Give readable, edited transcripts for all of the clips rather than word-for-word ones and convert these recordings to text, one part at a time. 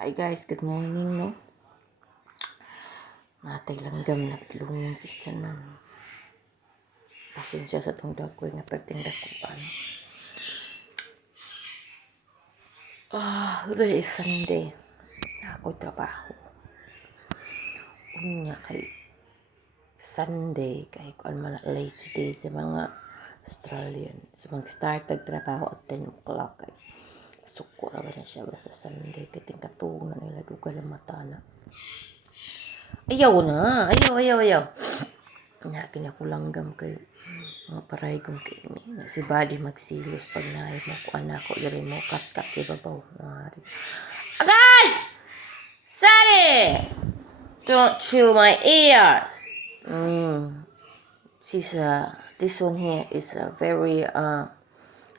Hi guys, good morning, no? Natay langgam na lungin kistanan. Pasensya sa tong dakoy nga perting dakuan. Today is Sunday. Ako trabaho. Unya kay Sunday kay kuan man lazy day sa mga Australian. So mag-start ang trabaho at 10 o'clock kay suko ra ba na siya basta Sunday kay tingkatuong na nila dugal ang mata na. Ayaw na. Ayaw. Nakin ako langgam kay mga paray kong kini. Si body magsilos pag naay mo ko anak ko iri mo kat si babaw. Agay! Sally! Don't chew my ear. This one here is a very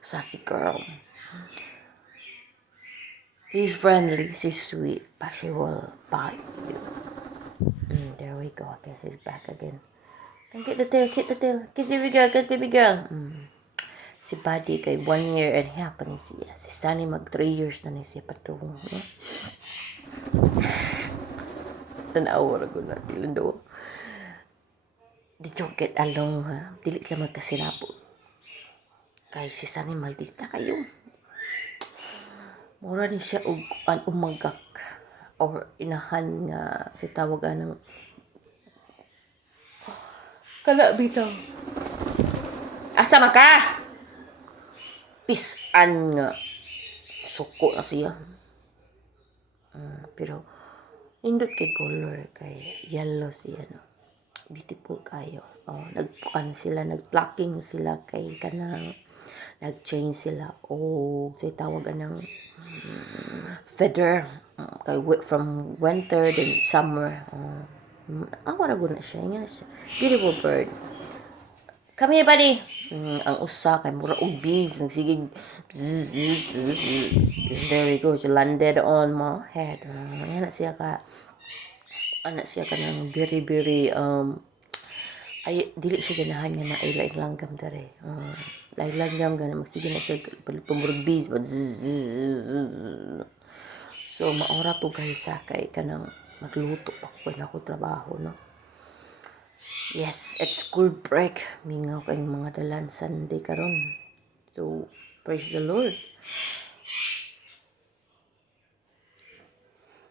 sassy girl. She's friendly, she's sweet, but she will bite you. There we go. I guess he's back again. Come get the tail. Kiss baby girl. Si Buddy kay 1 year and a half pa ni siya. Si Sunny mag 3 years na ni siya patungo. No? Tanawa ko na. Ilan daw. Di don't get along ha. Dili sila magkasinapo. Kay si Sunny maldita kayo. Mura ni siya umagak. Or inahan nga si tawagan ng kala bitaw. Asa maka? Pisan nga. Suko na siya. Pero indot kay color kay yellow siya no. Beautiful kayo. Nag-plucking sila kay kanang nag-change sila say tawagan ng feather kay from winter then summer. Wala guna siya. Beautiful bird. Come here, buddy. Ang usa kay mura og bees nagsigig. There we go. She landed on my head. Anak siya ka ng very dili siya ganahan nga na ilaing langgam dere. Laing langgam gana magsige na siya pumurog bees. So maora to guys kay kanang magluto ako na ako trabaho no. Yes, it's school break. Mingaw kayong mga dalan Sunday karon. So, praise the Lord.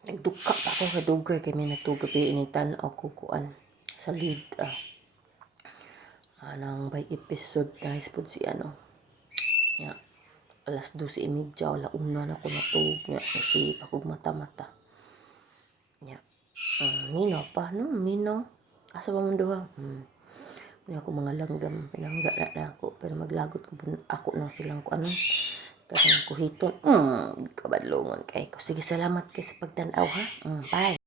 Nagduka pa ako kadugay kay may natugabi initan ako kuan sa lead. Anang by episode na ispod si ano. Ya, alas 12:30 wala una na ko natug nga si akong mata-mata. Ya. Mino pa no, mino. Asa ba man duha? May ako mga langgam, pinangga na ako. Pero maglagot ko ako na silang ko kanang kuhiton. Kabadlongon kay ko. Sige, salamat kay sa pagtanaw ha. Bye.